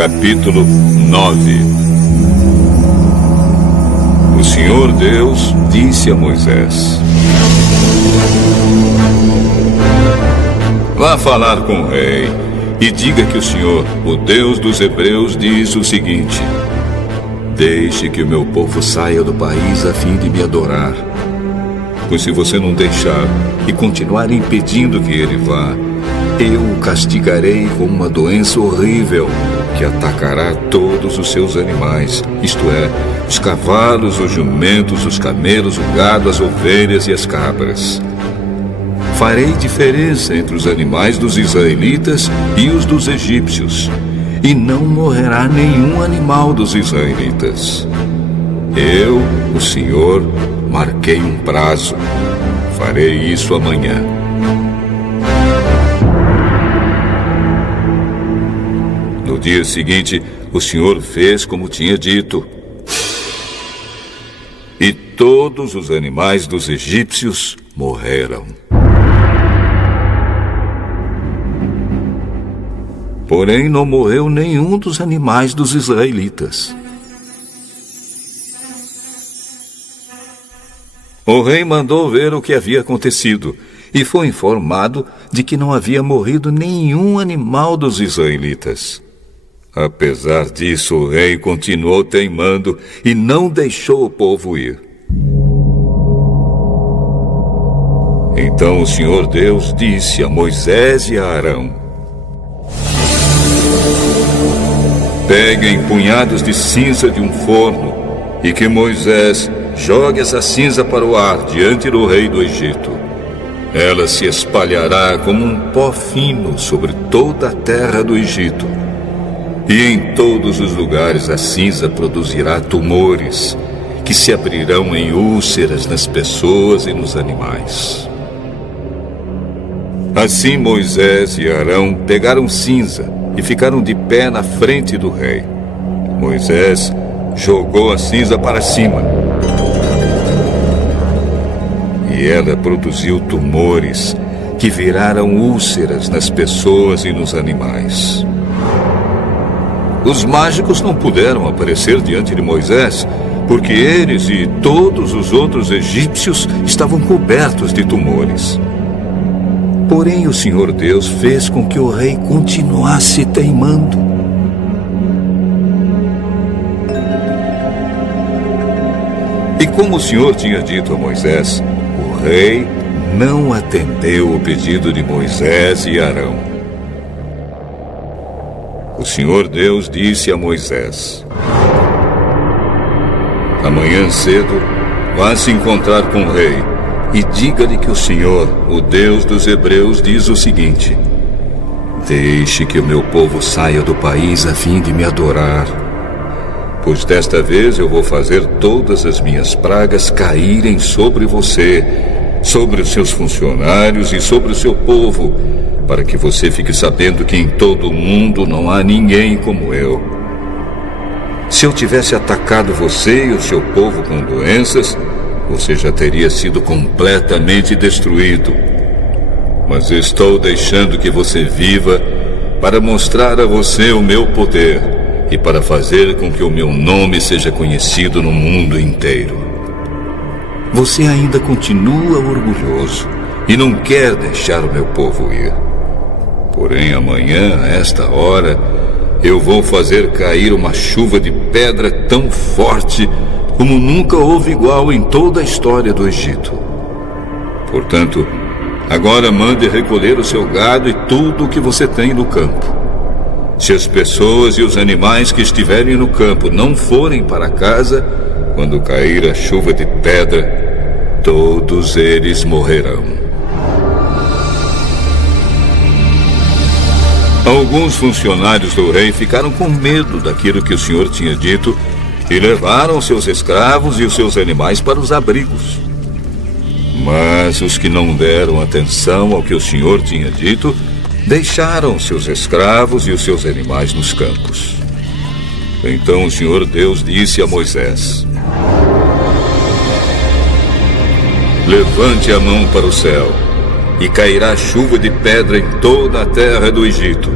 Capítulo 9. O Senhor Deus disse a Moisés: Vá falar com o rei e diga que o Senhor, o Deus dos Hebreus, diz o seguinte: Deixe que o meu povo saia do país a fim de me adorar. Pois se você não deixar e continuar impedindo que ele vá, eu o castigarei com uma doença horrível que atacará todos os seus animais, isto é, os cavalos, os jumentos, os camelos, o gado, as ovelhas e as cabras. Farei diferença entre os animais dos israelitas e os dos egípcios, e não morrerá nenhum animal dos israelitas. Eu, o Senhor, marquei um prazo. Farei isso amanhã. No dia seguinte, o Senhor fez como tinha dito. E todos os animais dos egípcios morreram. Porém, não morreu nenhum dos animais dos israelitas. O rei mandou ver o que havia acontecido e foi informado de que não havia morrido nenhum animal dos israelitas. Apesar disso, o rei continuou teimando e não deixou o povo ir. Então o Senhor Deus disse a Moisés e a Arão: Peguem punhados de cinza de um forno e que Moisés jogue essa cinza para o ar diante do rei do Egito. Ela se espalhará como um pó fino sobre toda a terra do Egito. E em todos os lugares a cinza produzirá tumores, que se abrirão em úlceras nas pessoas e nos animais. Assim Moisés e Arão pegaram cinza e ficaram de pé na frente do rei. Moisés jogou a cinza para cima. E ela produziu tumores, que viraram úlceras nas pessoas e nos animais. Os mágicos não puderam aparecer diante de Moisés, porque eles e todos os outros egípcios estavam cobertos de tumores. Porém, o Senhor Deus fez com que o rei continuasse teimando. E como o Senhor tinha dito a Moisés, o rei não atendeu o pedido de Moisés e Arão. O Senhor Deus disse a Moisés: Amanhã cedo, vá se encontrar com o rei e diga-lhe que o Senhor, o Deus dos Hebreus, diz o seguinte: Deixe que o meu povo saia do país a fim de me adorar. Pois desta vez eu vou fazer todas as minhas pragas caírem sobre você, sobre os seus funcionários e sobre o seu povo, para que você fique sabendo que em todo o mundo não há ninguém como eu. Se eu tivesse atacado você e o seu povo com doenças, você já teria sido completamente destruído. Mas estou deixando que você viva para mostrar a você o meu poder e para fazer com que o meu nome seja conhecido no mundo inteiro. Você ainda continua orgulhoso e não quer deixar o meu povo ir. Porém, amanhã, a esta hora, eu vou fazer cair uma chuva de pedra tão forte como nunca houve igual em toda a história do Egito. Portanto, agora mande recolher o seu gado e tudo o que você tem no campo. Se as pessoas e os animais que estiverem no campo não forem para casa, quando cair a chuva de pedra, todos eles morrerão. Alguns funcionários do rei ficaram com medo daquilo que o Senhor tinha dito e levaram seus escravos e os seus animais para os abrigos. Mas os que não deram atenção ao que o Senhor tinha dito, deixaram seus escravos e os seus animais nos campos. Então o Senhor Deus disse a Moisés: Levante a mão para o céu, e cairá chuva de pedra em toda a terra do Egito.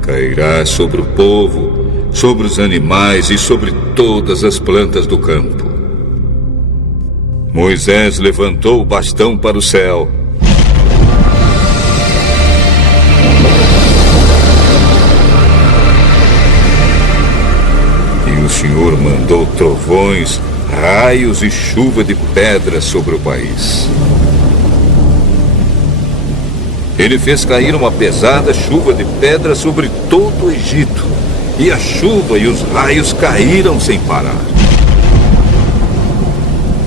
Cairá sobre o povo, sobre os animais e sobre todas as plantas do campo. Moisés levantou o bastão para o céu. E o Senhor mandou trovões, raios e chuva de pedra sobre o país. Ele fez cair uma pesada chuva de pedra sobre todo o Egito, e a chuva e os raios caíram sem parar.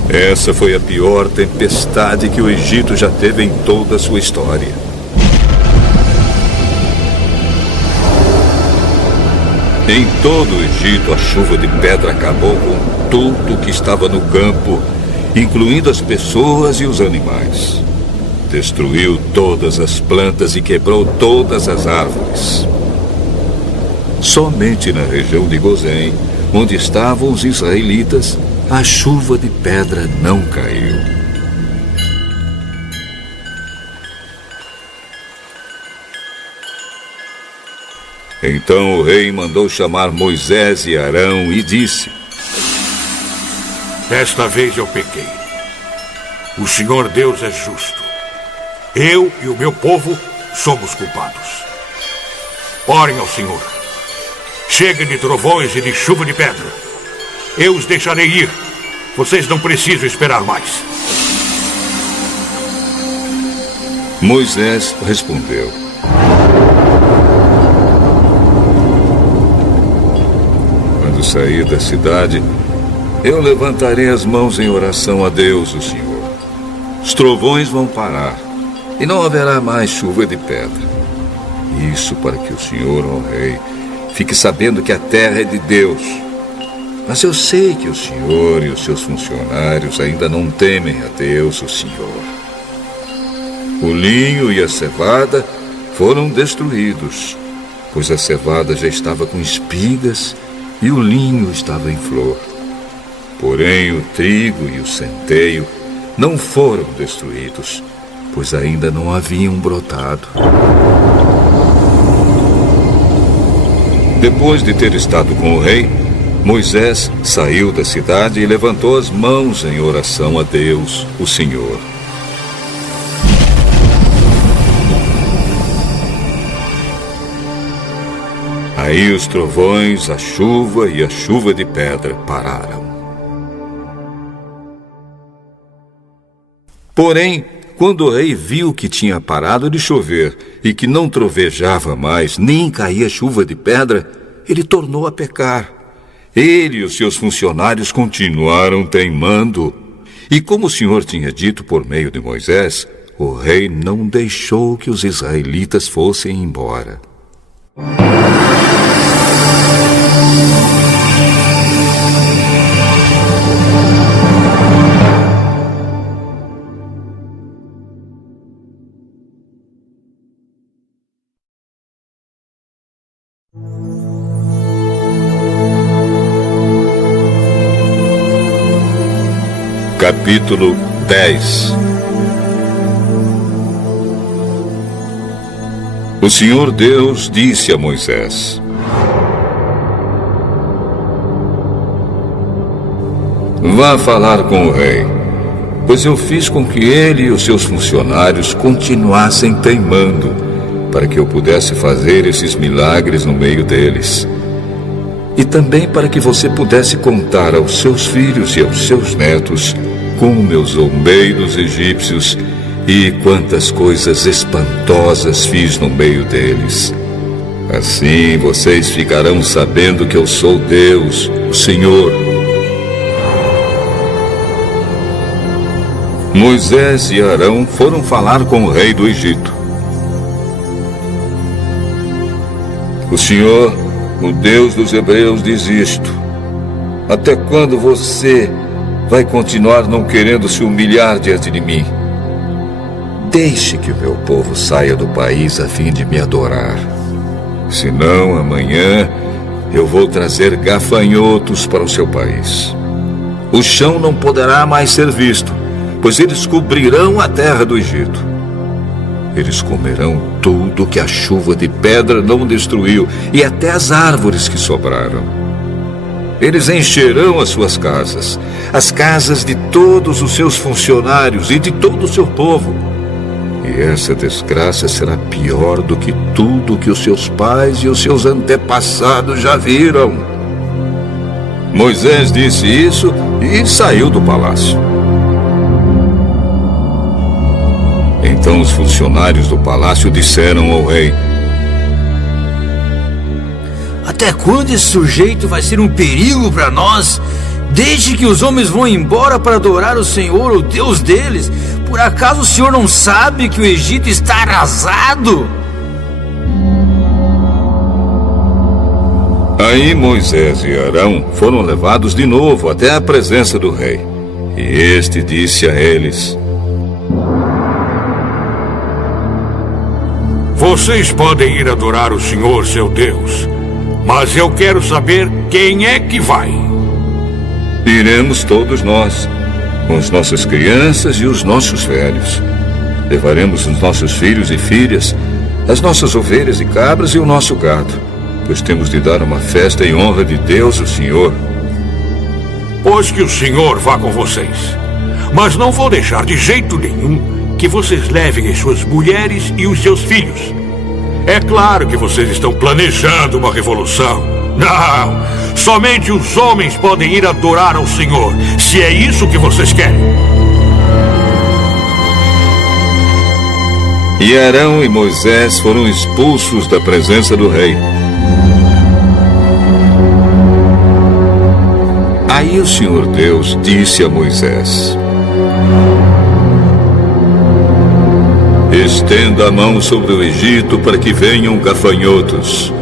Essa foi a pior tempestade que o Egito já teve em toda a sua história. Em todo o Egito, a chuva de pedra acabou com tudo que estava no campo, incluindo as pessoas e os animais. Destruiu todas as plantas e quebrou todas as árvores. Somente na região de Gozém, onde estavam os israelitas, a chuva de pedra não caiu. Então o rei mandou chamar Moisés e Arão e disse: Desta vez eu pequei. O Senhor Deus é justo. Eu e o meu povo somos culpados. Orem ao Senhor. Chega de trovões e de chuva de pedra. Eu os deixarei ir. Vocês não precisam esperar mais. Moisés respondeu: Quando sair da cidade, eu levantarei as mãos em oração a Deus, o Senhor. Os trovões vão parar e não haverá mais chuva de pedra. Isso para que o Senhor, ó Rei, fique sabendo que a terra é de Deus. Mas eu sei que o Senhor e os seus funcionários ainda não temem a Deus, o Senhor. O linho e a cevada foram destruídos, pois a cevada já estava com espigas e o linho estava em flor. Porém, o trigo e o centeio não foram destruídos, pois ainda não haviam brotado. Depois de ter estado com o rei, Moisés saiu da cidade e levantou as mãos em oração a Deus, o Senhor. Aí os trovões, a chuva e a chuva de pedra pararam. Porém, quando o rei viu que tinha parado de chover e que não trovejava mais, nem caía chuva de pedra, ele tornou a pecar. Ele e os seus funcionários continuaram teimando. E como o Senhor tinha dito por meio de Moisés, o rei não deixou que os israelitas fossem embora. Capítulo 10. O Senhor Deus disse a Moisés: Vá falar com o rei, pois eu fiz com que ele e os seus funcionários continuassem teimando, para que eu pudesse fazer esses milagres no meio deles. E também para que você pudesse contar aos seus filhos e aos seus netos como eu zombei dos egípcios e quantas coisas espantosas fiz no meio deles. Assim vocês ficarão sabendo que eu sou Deus, o Senhor. Moisés e Arão foram falar com o rei do Egito. O Senhor, o Deus dos Hebreus, diz isto: Até quando você vai continuar não querendo se humilhar diante de mim? Deixe que o meu povo saia do país a fim de me adorar. Senão, amanhã, eu vou trazer gafanhotos para o seu país. O chão não poderá mais ser visto, pois eles cobrirão a terra do Egito. Eles comerão tudo que a chuva de pedra não destruiu, e até as árvores que sobraram. Eles encherão as suas casas, as casas de todos os seus funcionários e de todo o seu povo. E essa desgraça será pior do que tudo que os seus pais e os seus antepassados já viram. Moisés disse isso e saiu do palácio. Então os funcionários do palácio disseram ao rei: até quando esse sujeito vai ser um perigo para nós? Desde que os homens vão embora para adorar o Senhor, o Deus deles, por acaso o Senhor não sabe que o Egito está arrasado? Aí Moisés e Arão foram levados de novo até a presença do rei. E este disse a eles: vocês podem ir adorar o Senhor, seu Deus, mas eu quero saber quem é que vai. Iremos todos nós, com as nossas crianças e os nossos velhos. Levaremos os nossos filhos e filhas, as nossas ovelhas e cabras e o nosso gado, pois temos de dar uma festa em honra de Deus, o Senhor. Pois que o Senhor vá com vocês. Mas não vou deixar de jeito nenhum que vocês levem as suas mulheres e os seus filhos. É claro que vocês estão planejando uma revolução. Não! Somente os homens podem ir adorar ao Senhor, se é isso que vocês querem. E Arão e Moisés foram expulsos da presença do rei. Aí o Senhor Deus disse a Moisés: estenda a mão sobre o Egito para que venham gafanhotos.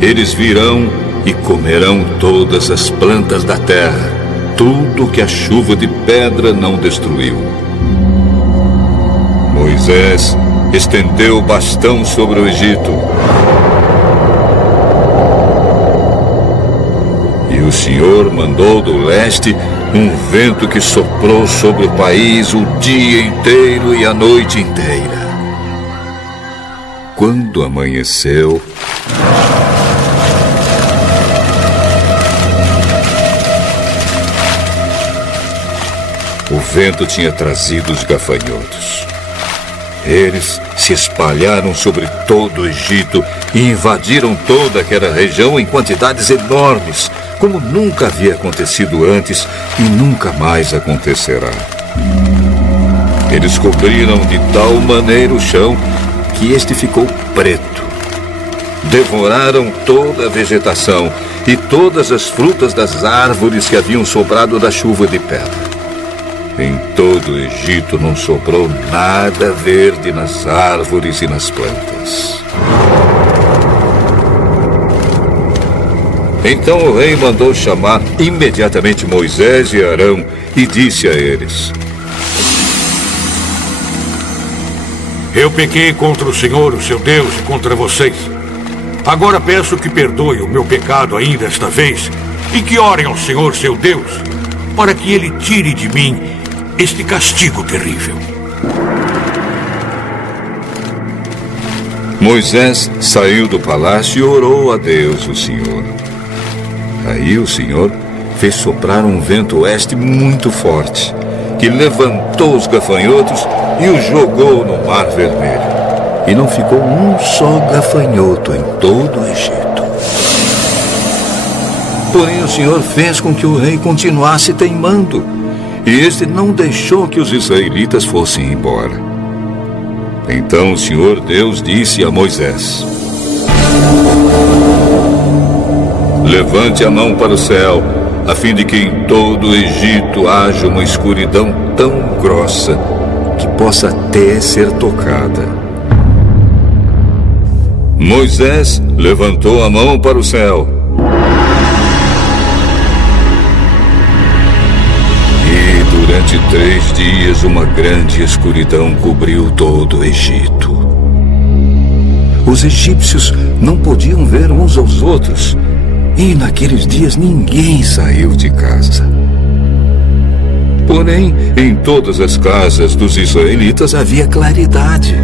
Eles virão e comerão todas as plantas da terra, tudo que a chuva de pedra não destruiu. Moisés estendeu o bastão sobre o Egito. E o Senhor mandou do leste um vento que soprou sobre o país o dia inteiro e a noite inteira. Quando amanheceu, o vento tinha trazido os gafanhotos. Eles se espalharam sobre todo o Egito e invadiram toda aquela região em quantidades enormes, como nunca havia acontecido antes e nunca mais acontecerá. Eles cobriram de tal maneira o chão que este ficou preto. Devoraram toda a vegetação e todas as frutas das árvores que haviam sobrado da chuva de pedra. Em todo o Egito não sobrou nada verde nas árvores e nas plantas. Então o rei mandou chamar imediatamente Moisés e Arão e disse a eles: eu pequei contra o Senhor, o seu Deus, e contra vocês. Agora peço que perdoe o meu pecado ainda esta vez e que orem ao Senhor, seu Deus, para que ele tire de mim este castigo terrível. Moisés saiu do palácio e orou a Deus, o Senhor. Aí o Senhor fez soprar um vento oeste muito forte, que levantou os gafanhotos e os jogou no Mar Vermelho. E não ficou um só gafanhoto em todo o Egito. Porém o Senhor fez com que o rei continuasse teimando, e este não deixou que os israelitas fossem embora. Então o Senhor Deus disse a Moisés: levante a mão para o céu, a fim de que em todo o Egito haja uma escuridão tão grossa que possa até ser tocada. Moisés levantou a mão para o céu. Durante 3 dias, uma grande escuridão cobriu todo o Egito. Os egípcios não podiam ver uns aos outros, e naqueles dias ninguém saiu de casa. Porém, em todas as casas dos israelitas havia claridade,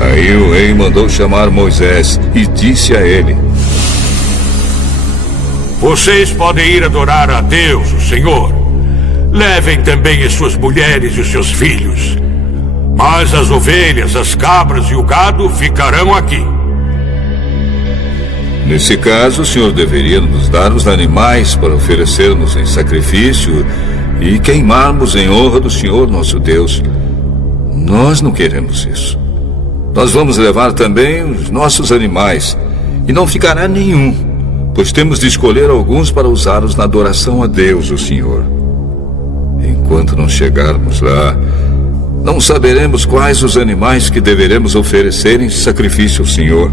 Aí o rei mandou chamar Moisés e disse a ele: Vocês podem ir adorar a Deus, o Senhor. Levem também as suas mulheres e os seus filhos. Mas as ovelhas, as cabras e o gado ficarão aqui. Nesse caso, o Senhor deveria nos dar os animais para oferecermos em sacrifício e queimarmos em honra do Senhor nosso Deus. Nós não queremos isso. Nós vamos levar também os nossos animais, e não ficará nenhum, pois temos de escolher alguns para usá-los na adoração a Deus, o Senhor. Enquanto não chegarmos lá, não saberemos quais os animais que deveremos oferecer em sacrifício ao Senhor.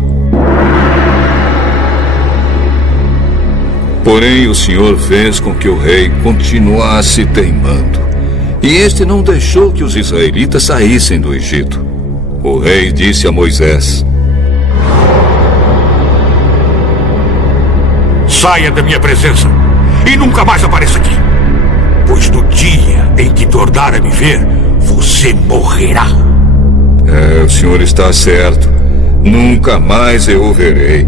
Porém, o Senhor fez com que o rei continuasse teimando, e este não deixou que os israelitas saíssem do Egito. O rei disse a Moisés: Saia da minha presença e nunca mais apareça aqui, pois no dia em que tornar a me ver, você morrerá. O senhor está certo. Nunca mais eu o verei.